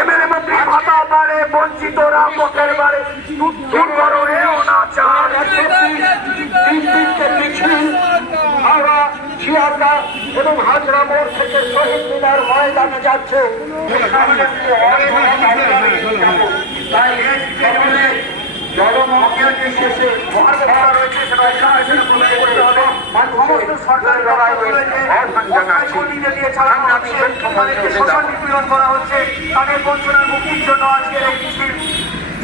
MLA ভাতা বাড়ে বঞ্চিতরা পকের বাড়ে দূর করো রে অনাচার। শিয়ালদা এবং হাজরা মোড় থেকে শহীদ মিনার ময়দানে যাচ্ছে। জনমহাকে শেষে সরকারি লড়াই শোষণ নিপীড়ন করা হচ্ছে। তাদের বঞ্চনার মুক্তির জন্য আজকের এই মিছিল।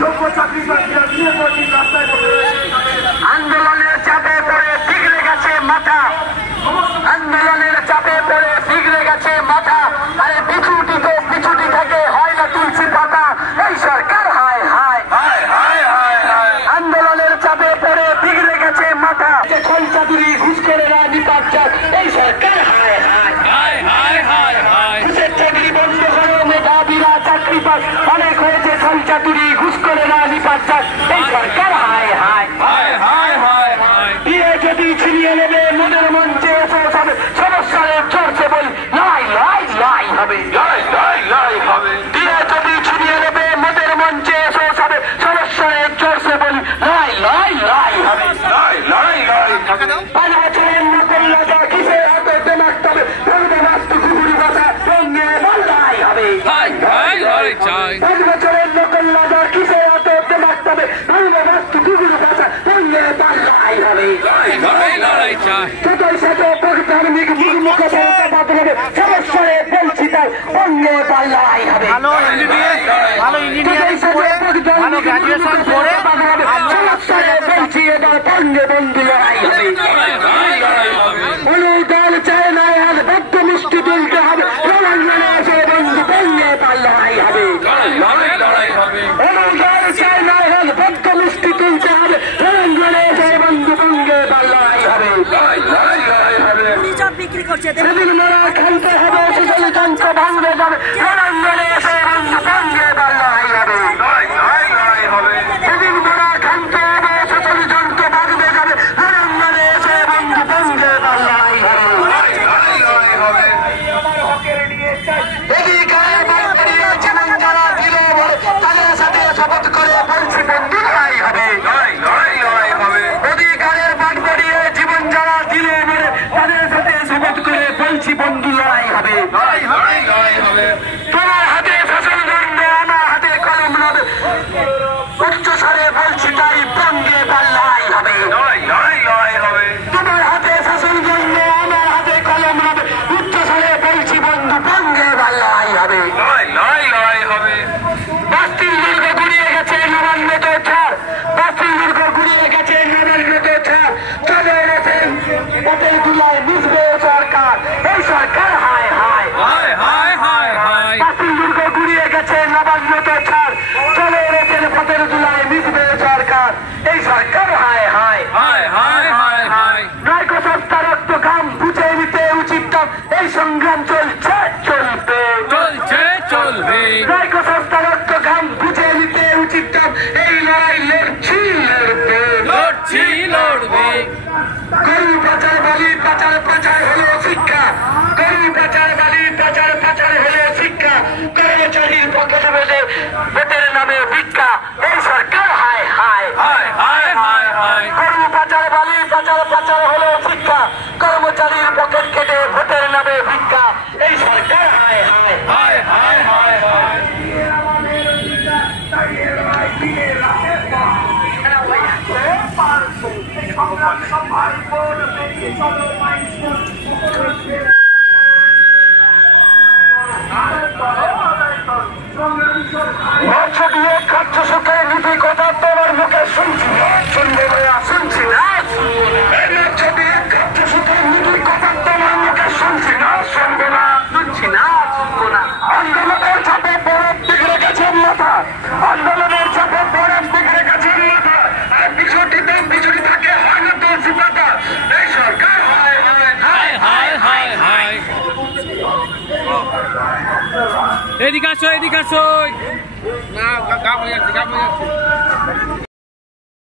যোগ্য চাকরি প্রার্থীরা দীর্ঘদিন রাস্তায় বসে রয়েছে। আন্দোলনের চাপে পড়ে বিগড়ে গেছে মাথা, আন্দোলনের চাপে পড়ে বিগড়ে গেছে মাথা। আরে পিছুটি তো পিছুটি থেকে হয় না তুলসী পাতা। এই সরকার হায় হায় হায় হায় হায় হায়। আন্দোলনের চাপে পড়ে বিগড়ে গেছে মাথা। খলচাতুরি ঘুষ করে না নিপাত চাষ। এই সরকার হায় হায় হায় হায় হায় হায়। ঘুষের চাকরি বন্ধ করে মেধাবীরা চাকরি পাস। অনেক হয়েছে খলচাতুরি ঘুষ করে না নিপাত চাষ। এই সরকার হায় হায় হায় হায় হায় হায়। দিয়ে যদি ছিনিয়ে নেবে মনের মঞ্চে এসে যাবে সমস্যার চর্চে বলি লাই লাই লাই হবে লাই লাই লাই হবে। দিয়ে যদি ছিনিয়ে নেবে মনের মঞ্চে এসে যাবে সমস্যার চর্চে বলি লাই লাই লাই হবে লাই লাই লাই। 5 বছরের নকল রাজা কিসে এত দেমাক তবে ধরবে বাস্তু কুকুরি বাসা সঙ্গে লাই হবে 5 বছরের নকল রাজা কিসে এত দেমাক তবে ধরবে বাস্তু কুকুরি বাসা সঙ্গে লাই হবে ছোটই ছোট ধার্মিক মুখমুখতা বাদ হবে সমস্যারে বলছি তাই অন্যে পাল্লাই হবে। ভালো ইঞ্জিনিয়ারিং পড়ে ভালো গ্রাজুয়েশন করে সমস্যারে বলছি এবার পণ্যে বন্ধু লড়াই হবে। অনুদান চায় না আর বদ্ধ মিষ্টি তুলতে হবে রণাঙ্গনে এসে বন্ধু পণ্যে পাল্লাই হবে। অনুদান চায় না আর বদ্ধ মিষ্টি তুলতে হবে রণাঙ্গনে এসে বন্ধু পণ্যে পাল্লাই হবে। বিক্রি করছে সেদিন মেরা খেলতে হবে সেদিন যন্ত্র ভাঙবে যাবে রণাঙ্গনে এসে বন্ধু পণ্যে পাল্লাই হবে। সেদিন মেরা খেলতে হবে সেদিন যন্ত্র ভাঙবে যাবে রণাঙ্গনে এসে বন্ধু পণ্যে পাল্লাই হবে। এদিকায় বাড়িয়ে জীবন যারা দিল বলে তাদের সাথে শপথ করে বলছি বন্ধু লড়াই হবে। অধিকারের বাদ বাড়িয়ে জীবন যারা দিল বলে তাদের সাথে শপথ করে বলছি বন্ধু লড়াই হবে। তোমার হাতে শাসন দণ্ড আমার হাতে কলম হবে উচ্চ স্বরে বলছি তাই বঙ্গে পাল্লাই হবে। তোমার হাতে শাসন দণ্ড আমার হাতে কলম হবে উচ্চ স্বরে বলছি বন্ধু বঙ্গে পাল্লাই হবে। বাস্তিল দুর্গ গুড়িয়ে গেছে নবান্ন তো ছাড়, বাস্তিল দুর্গ গুড়িয়ে গেছে নবান্ন তো ছাড়। চলে এনেছেন ওদের দুলায় মিশবে সরকার। এই সরকার হায় হায় হায় হায় হায় হায়। বাস্তিল দুর্গ গুড়িয়ে গেছে নবান্ন তো ছাড়। চলে এনেছেন ওদের দুলায় মিশবে সরকার। এই সরকার হায় হায় হায় হায় হায় হায়। নাইকো সস্তা রক্ত ঘাম বুঝে নিতে উচিত দাম। এই সংগ্রাম চলছে চলবে চলছে চলবে। নাইকো সস্তা রক্ত ঘাম বুঝে নিতে উচিত দাম। এই লড়াই লড়ছি লড়বে লড়ছি লড়বে। গরু পাচার বালি পাচার পাচার হলো শিক্ষা। গরু পাচার বালি পাচার পাচার হলো শিক্ষা। কর্মচারীর পকেটে বেঁধে বেতের নামে ভিক্ষা। এই সরকার হায় হায় হায় হায় হায় হায়। গরু পাচার বালি পাচার পাচার হলো শিক্ষা। কর্মচারীর পকেট কেটে ভোটের নামে ভিক্ষা। এই সরকার হায় হায় হায় হায় হায় হায়। খাচ্ছ সুখে নীতি কথা তোমার মুখে শুনছি শুনবে শুনছি না। খাচ্ছ সুখে নীতি কথা তোমার মুখে শুনছি না শুনবো না শুনছি না শুনবো না। আন্দোলনের চাপে বরফ বিগড়ে গেছে মাথা, আন্দোলনের চাপে বরফ বিগড়ে গেছে মাথা। আর পিছুটি থাকে হয় না তুলসী পাতা। এই সরকার হায় হায় হায় হায় হায় হায়। এদিকে আসো না গা বলে যাচ্ছে